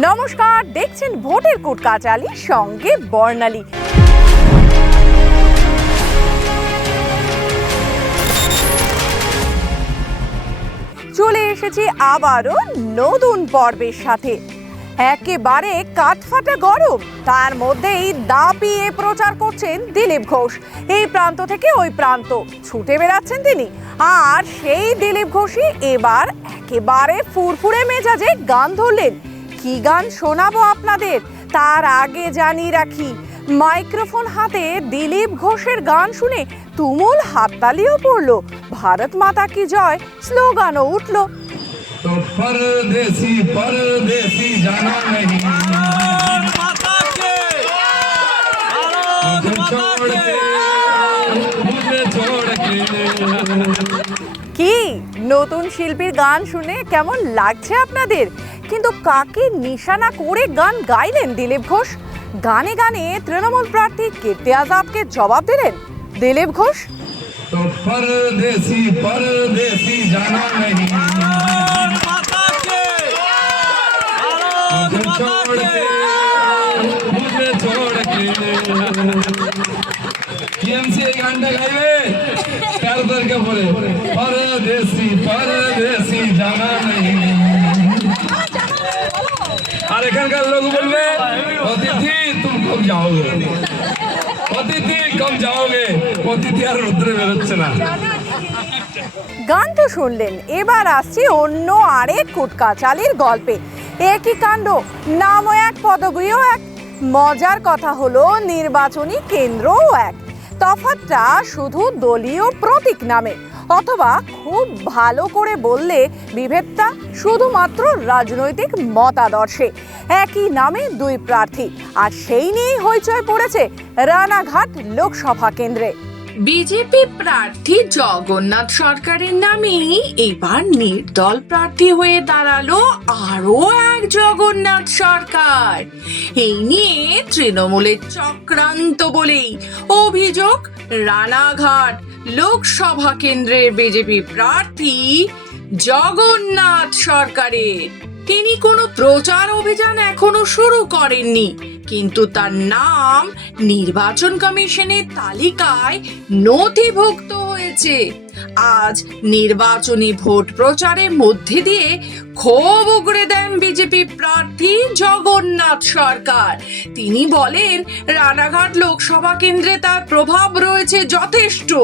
নমস্কার, দেখছেন ভোটের কোট কাচালি সঙ্গে বর্ণালী। চলে এসেছি আবারও নতুন পর্বের সাথে। একেবারে কাঠফাটা গরম, তার মধ্যেই দাপিয়ে প্রচার করছেন দিলীপ ঘোষ। এই প্রান্ত থেকে ওই প্রান্ত, ছুটে বেড়াচ্ছেন তিনি। আর সেই দিলীপ ঘোষই এবার একেবারে ফুরফুরে মেজাজে গান ধরলেন। কি গান শোনাবো আপনাদের তার আগে জানিয়ে রাখি মাইক্রোফোন হাতে দিলীপ ঘোষের গান শুনে তুমুল হাততালিও পড়লো ভারত মাতা কি জয় স্লোগানও উঠলো तो परदेसी परदेसी जाना नहीं मुझे छोड़ के मुझे छोड़ के কি নতুন শিল্পীর গান শুনে কেমন লাগছে আপনাদের কিন্তু কাকে নিশানা করে গান গাইলেন দিলীপ ঘোষ গানে গানে তৃণমূল প্রার্থী কীর্তি আজাদকে জবাব দিলেন দিলীপ ঘোষ तो परदेसी परदेसी जाना नहीं मुझे छोड़ के मुझे छोड़ के টিএমসি এই গানটা গাইবে তেরো তারিখে পরে পরদেশি পরদেশি জানা নেই আর এখানকার লোক বলবে, অতিথি, তুমি কম যাওগে। অতিথি, কম যাওগে। অতিথি আর রুদ্রে বেরোচ্ছে না। গান তো শুনলেন, এবার আসছি অন্য আরেক কুটকাচালির গল্পে। একই কাণ্ড, নামও এক, পদবিও এক, মজার কথা হলো নির্বাচনী কেন্দ্রও এক। তফাৎটা শুধু দলীয় প্রতীক নামে। অথবা খুব ভালো করে বললে বিভেদটা শুধুমাত্র রাজনৈতিক মতাদর্শে। একই নামে দুই প্রার্থী, আর সেই নিয়েই হইচই পড়েছে রানাঘাট লোকসভা কেন্দ্রে। বিজেপি প্রার্থী জগন্নাথ সরকারের নামেই এবার নির্দল প্রার্থী হয়ে দাঁড়াল আরও এক জগন্নাথ সরকার। এই নিয়ে তৃণমূলের চক্রান্ত বলেই অভিযোগ রানাঘাট। লোকসভা কেন্দ্রের বিজেপি প্রার্থী জগন্নাথ সরকারের। তিনি কোনো প্রচার অভিযান এখনও শুরু করেননি, কিন্তু তার নাম নির্বাচন কমিশনের তালিকায় নথিভুক্ত হয়েছে। আজ নির্বাচনী ভোট প্রচারের মধ্যে দিয়ে ক্ষোভ উগড়ে দেন বিজেপি প্রার্থী জগন্নাথ সরকার। তিনি বলেন, রানাঘাট লোকসভা কেন্দ্রে তার প্রভাব রয়েছে যথেষ্ট।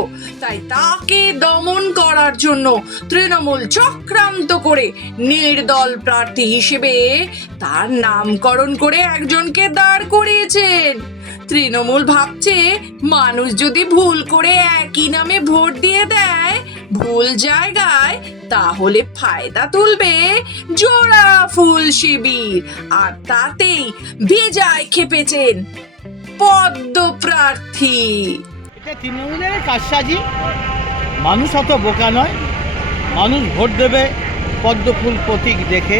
তাই তাকে দমন করার জন্য তৃণমূল চক্রান্ত করে নির্দল প্রার্থী হিসেবে তার নামকরণ করে একজনকে দাঁড় করিয়েছেন। তৃণমূল ভাবছে, মানুষ যদি ভুল করে একই নামে ভোট দিয়ে দেয়, ভুল জায়গায় তাহলে ফায়দা তুলবে জোড়া ফুল শিবির। আর তাতেই বিজয় খেপেছেন পদ্ম প্রার্থী। এটা তৃণমূলের কারসাজি মানুষ অত বোকা নয়। মানুষ ভোট দেবে পদ্মফুল প্রতীক দেখে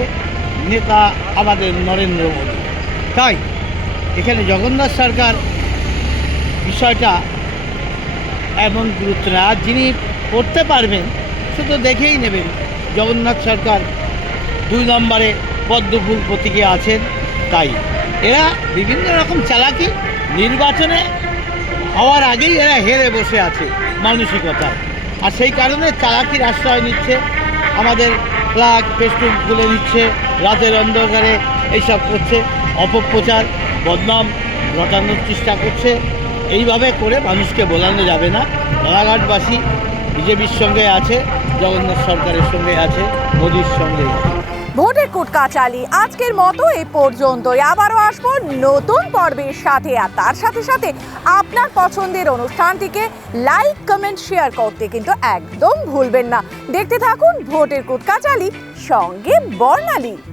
নেতা আমাদের নরেন্দ্র মোদী। তাই এখানে জগন্নাথ সরকার বিষয়টা এমন গুরুত্ব না যিনি করতে পারবেন শুধু দেখেই নেবেন, জগন্নাথ সরকার দুই নম্বরে পদ্মফুল প্রতীকে আছেন, তাই। এরা বিভিন্ন রকম চালাকি, নির্বাচনে হওয়ার আগেই এরা হেরে বসে আছে মানসিকতা আর সেই কারণে চালাকির আশ্রয় নিচ্ছে, আমাদের ফ্লাগ ফেস্টুন খুলে নিচ্ছে রাতের অন্ধকারে এইসব করছে, অপপ্রচার। বদনাম ঘটানোর চেষ্টা করছে। এইভাবে করে মানুষকে বোলানো যাবে না। রানাঘাটবাসী বিজেপির সঙ্গে আছে, জগন্নাথ সরকারের সঙ্গে আছে, মোদির সঙ্গে ভোটের কোট কাচালি আজকের মতো এই পর্যন্তই। আবারও আসব নতুন পর্বের সাথে। আর তার সাথে সাথে আপনার পছন্দের অনুষ্ঠানটিকে লাইক, কমেন্ট, শেয়ার করতে কিন্তু একদম ভুলবেন না। দেখতে থাকুন ভোটের কোট কাচালি সঙ্গে বর্ণালী।